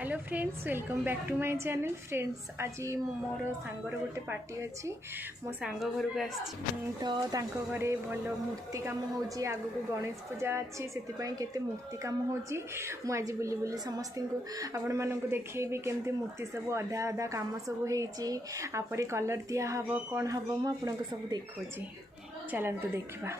Hello friends, welcome back to my channel. Friends, आज मोर सांगर गोटे पार्टी अच्छी मो सांग घर को आसी तो घरे भल मूर्ति कम हो आगु को गणेश पूजा अच्छी से केते मूर्ति कम हो आज बुली बुली समस्त को आपण मानक देखेबी केमती मूर्ति सब अधा अधा काम सब होपर कलर दिया हम कौन हम मुझे सब देखा चलते देखा।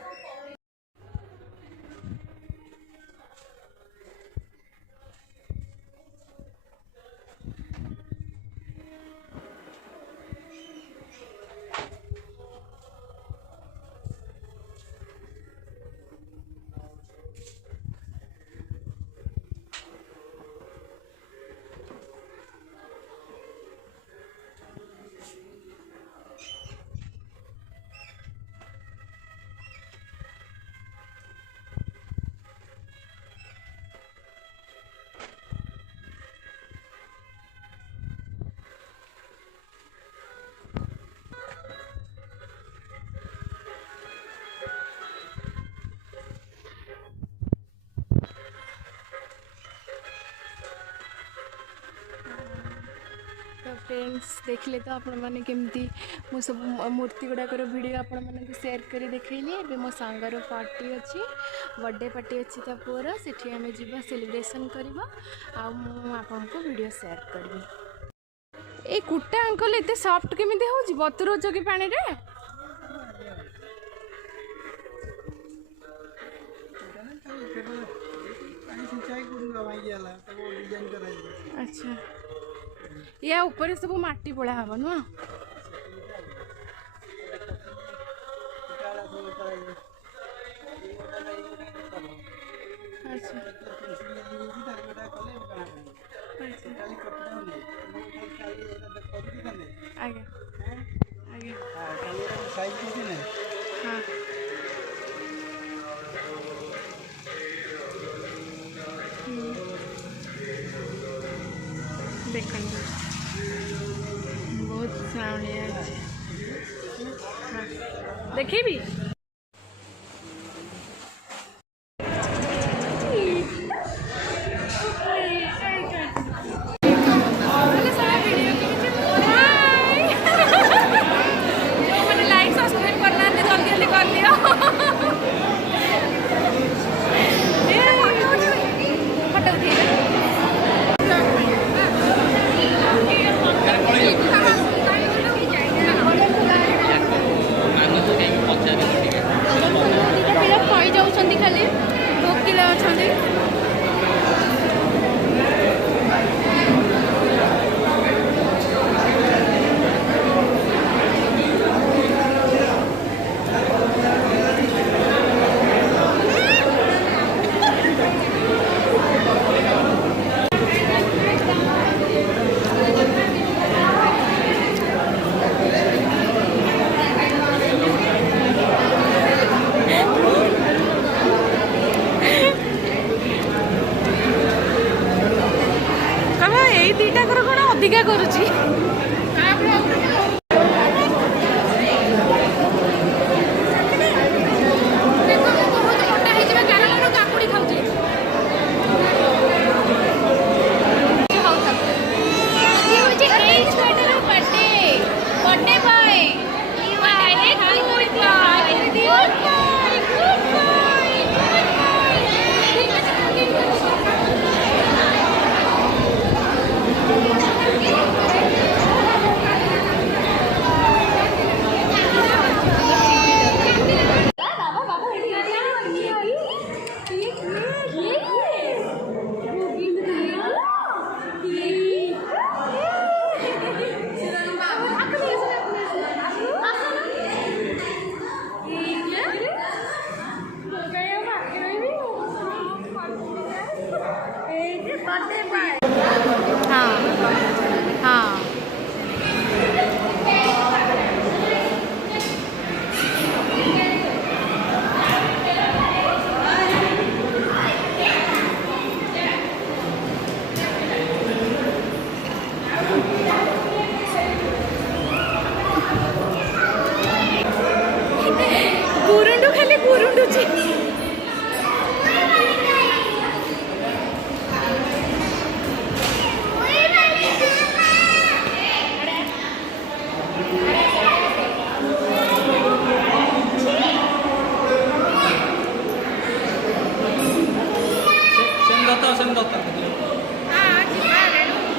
तो फ्रेंड्स देखले तो आपण मैंने केमती मो सब मूर्ति गुड़ाकर वीडियो आपण मानक शेयर कर देखली। ए मो सांगर पार्टी अच्छी बर्थडे पार्टी अच्छी ता पुअर से आम जा सेलिब्रेशन करवा आपको वीडियो शेयर करी। ए कुटा अंकल एते सॉफ्ट केमिति होउची बतुरोच कि पानी रे? अच्छा, या ऊपर सब माटी पड़ा हम नु देख बहुत देखी भी दीटा कर कौन अधिका करुची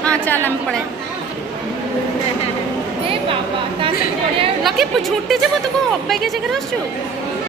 हाँ चल हम पड़े लकी छुट्टी जब तू अबाइक जगह आसु